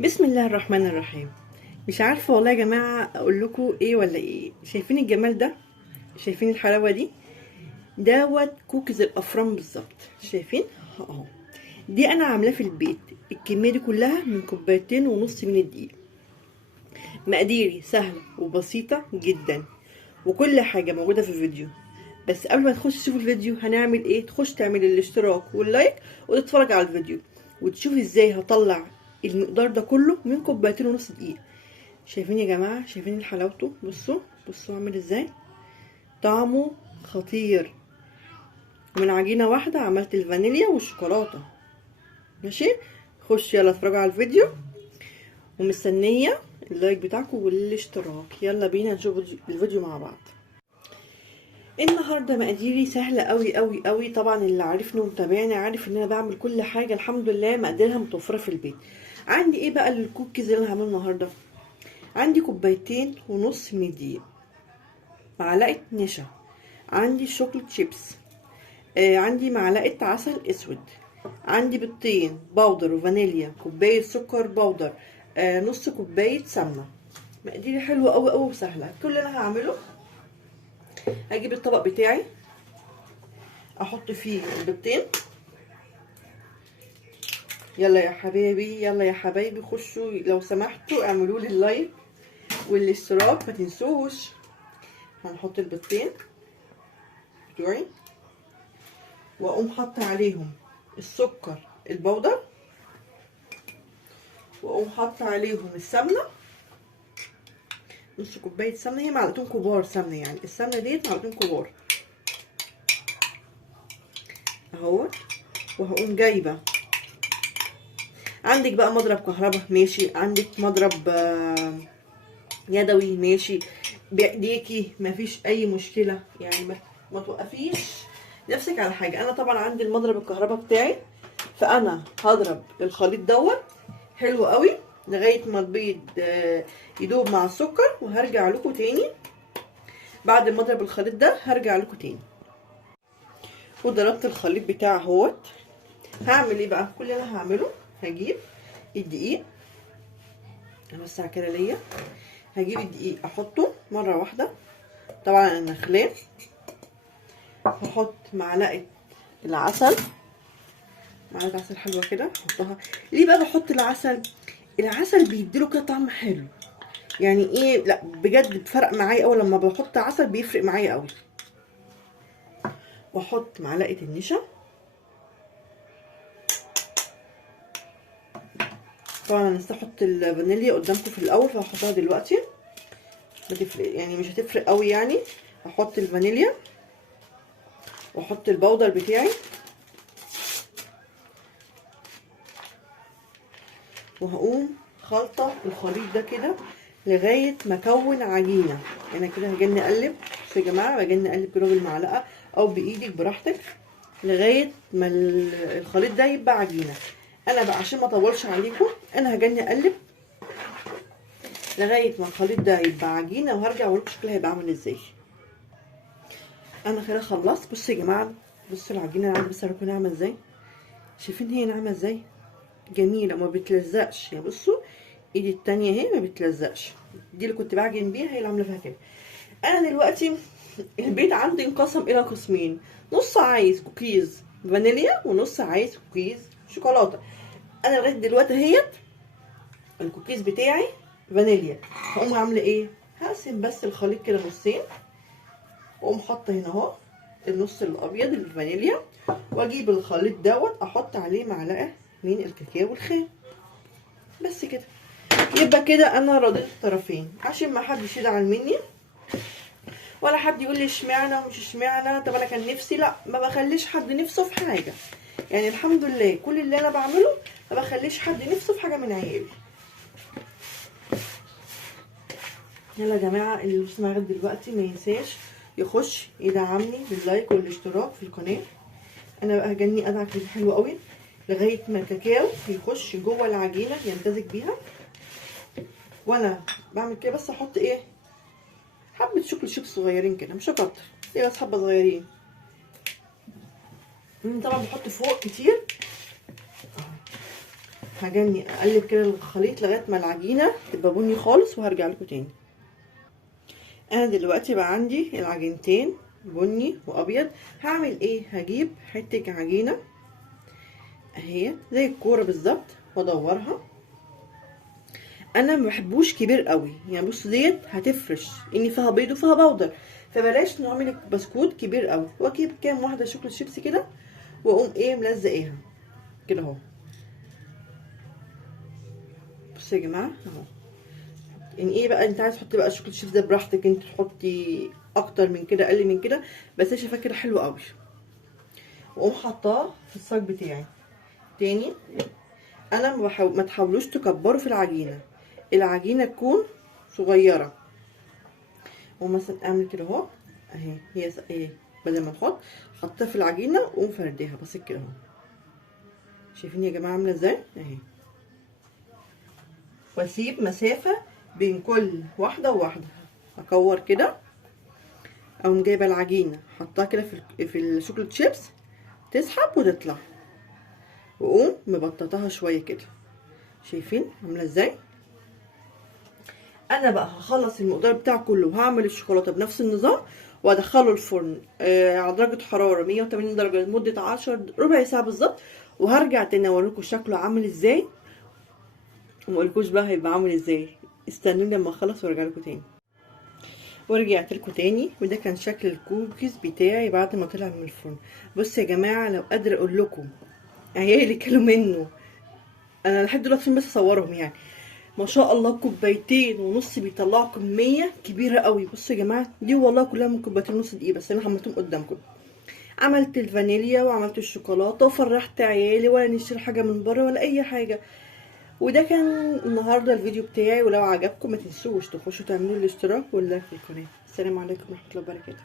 بسم الله الرحمن الرحيم. مش عارفه والله يا جماعه اقول لكم ايه ولا ايه. شايفين الجمال ده؟ شايفين الحلاوه دي؟ دوت كوكيز الافران بالظبط. شايفين اهو؟ دي انا عاملاه في البيت. الكميه دي كلها من كوبايتين ونص من الدقيق. مقاديري سهله وبسيطه جدا، وكل حاجه موجوده في الفيديو. بس قبل ما تخش تشوف الفيديو هنعمل ايه؟ تخش تعمل الاشتراك واللايك وتتفرج على الفيديو وتشوف ازاي هطلع المقدار ده كله من كوبايتين ونص دقيق. شايفين يا جماعه؟ شايفين حلاوته؟ بصوا بصوا عامل ازاي، طعمه خطير. من عجينه واحده عملت الفانيليا والشوكولاته. ماشي، خش يلا اتفرجوا على الفيديو، ومستنيه اللايك بتاعكم والاشتراك. يلا بينا نشوف الفيديو مع بعض. النهارده مقاديري سهله قوي قوي قوي. طبعا اللي عارفني ومتابعني عارف ان انا بعمل كل حاجه الحمد لله مقاديرها متوفره في البيت. عندي ايه بقى الكوكيز اللي انا هعمله النهارده؟ عندي كوبايتين ونص من الدقيق، معلقه نشا، عندي شوكليت شيبس، عندي معلقه عسل اسود، عندي بيضتين بودر وفانيليا، كوبايه سكر بودر، نص كوبايه سمنه. مقاديري حلوه قوي قوي وسهله. كل اللي انا هعمله هجيب الطبق بتاعي، احط فيه البيضتين. يلا يا حبايبي يلا يا حبايبي خشوا لو سمحتوا اعملوا لي اللايك والاشتراك ما تنسوش. هنحط البيضتين بتوعي واقوم حاطه عليهم السكر البودر، واقوم حاطه عليهم السمنه، نص كوبايه سمنه. هي معلقتين كبار سمنه، يعني السمنه ديت معلقتين كبار اهوت. وهقوم جايبه، عندك بقى مضرب كهرباء ماشي، عندك مضرب يدوي ماشي، بايديكي مفيش اي مشكله. يعني ما توقفيش نفسك على حاجه. انا طبعا عندي المضرب الكهرباء بتاعي، فانا هضرب الخليط دوت حلو قوي لغايه ما البيض يدوب مع السكر، وهرجع لكم تاني بعد ما اضرب الخليط ده. هرجع لكم تاني. وضربت الخليط بتاعي اهوت. هعمل ايه بقى؟ كل اللي انا هعمله هجيب الدقيق، اوسع كده ليا، هجيب الدقيق احطه مره واحده، طبعا انا نخلاه. هحط معلقه العسل، معلقه عسل حلوه كده احطها. ليه بقى بحط العسل؟ العسل بيديله كده طعم حلو. يعني ايه، لا بجد بفرق معايا قوي لما بحط عسل، بيفرق معايا قوي. واحط معلقه النشا، طبعا انا لسه احط الفانيليا قدامكم في الاول فهحطها دلوقتي، بتفرق يعني مش هتفرق قوي يعني. هحط الفانيليا واحط البودر بتاعي، وهقوم خلطه الخليط ده كده لغايه ما اكون عجينه. انا كده هجني اقلب. بصوا يا جماعه، بجني اقلب كده بالمعلقه او بايدك براحتك لغايه ما الخليط ده يبقى عجينه. انا بقى عشان ما اطولش عليكم انا هجني اقلب لغايه ما الخليط ده يبقى عجينه، وهرجع اوريكم شكلها هيبقى عامل ازاي. انا كده خلصت. بصوا يا جماعه، بصوا العجينه اللي عندي، بس هوريكم ناعمه ازاي. شايفين هي ناعمه ازاي؟ جميله وما بتلزقش. يعني بصوا ايدي التانية اهي ما بتلزقش، دي اللي كنت بعجن بيها هي اللي عامله فيها كده. انا دلوقتي البيت عندي انقسم الى قسمين، نص عايز كوكيز فانيليا ونص عايز كوكيز شوكولاته. انا لغايه دلوقتي اهيت الكوكيز بتاعي فانيليا. هقوم عامله ايه؟ هقسم بس الخليط كده نصين، واقوم حاطه هنا اهو النص الابيض الفانيليا، واجيب الخليط دوت احط عليه معلقه من الكاكاو الخام. بس كده يبقى كده انا رضيت الطرفين، عشان ما حدش يزعل مني ولا حد يقول لي اشمعنى ومش اشمعنى. طب انا كان نفسي، لا ما بخليش حد نفسه في حاجه. يعني الحمد لله كل اللي انا بعمله ما بخليش حد نفسه في حاجه من عيالي. يلا يا جماعه اللي وصل لغايه دلوقتي ما ينساش يخش يدعمني باللايك والاشتراك في القناه. انا بقى هجني ادعك كده حلو قوي لغايه ما الكاكاو يخش جوه العجينه يمتزج بيها. وانا بعمل كده بس احط ايه، حبه شوكولاته شيبس صغيرين كده مش اكتر، دي بس حبه صغيرين. طبعا بحط فوق كتير هجني اقلب كده الخليط لغايه ما العجينه تبقى بني خالص، وهرجع لكم تاني. انا دلوقتي بقى عندي العجينتين بني وابيض. هعمل ايه؟ هجيب حته عجينه اهي زي الكوره بالظبط وادورها. انا ما بحبوش كبير قوي يعني، بص ديت هتفرش ان فيها بيض وفيها بودر، فبلاش نعمل بسكوت كبير قوي. واجيب كام واحده شوكولاته شيبسي كده واقوم ايه ملزقاها كده اهو. بصوا يا جماعه اهو. ان ايه بقى، انت عايز تحطي بقى شوكولاته شيبسي ده براحتك، انت تحطي اكتر من كده اقل من كده، بس انا شايفاه كده حلو قوي. واقوم حطاه في الصاج بتاعي تاني. انا ما تحاولوش تكبروا في العجينه، العجينه تكون صغيره. ومثلا اعمل كده اهو اهي، هي ايه بدل ما نحط حطها في العجينه واقوم فرديها بس كده اهو. شايفين يا جماعه عامله ازاي اهي. واسيب مسافه بين كل واحده وواحده. اكور كده، اقوم جايبه العجينه حطها كده في الشوكولاته شيبس تسحب وتطلع، واقوم مبططاها شويه كده. شايفين عامله ازاي؟ انا بقى هخلص المقدار بتاعه كله وهعمل الشوكولاته بنفس النظام، وادخله الفرن على درجه حراره 180 درجه لمده 10 ربع ساعه بالظبط. وهرجع تاني اوريكم شكله عامل ازاي، ومقولكوش بقى هيبقى عامل ازاي. استنوني لما اخلص وارجع لكم تاني. ورجعت لكم تاني، وده كان شكل الكوكيز بتاعي بعد ما طلع من الفرن. بصوا يا جماعه لو قادره اقول لكم عيالي كلوا منه، انا لحد دلوقتي بس اصورهم يعني. ما شاء الله كوبايتين ونص بيطلعوا كميه كبيره قوي. بصوا يا جماعه دي والله كلها من كوبايتين ونص دقيق، بس انا حملتهم قدامكم. عملت الفانيليا وعملت الشوكولاته وفرحت عيالي، ولا نشتري حاجه من بره ولا اي حاجه. وده كان النهارده الفيديو بتاعي، ولو عجبكم ما تنسوش تخشوا تعملوا الاشتراك واللايك في القناه. السلام عليكم ورحمه الله وبركاته.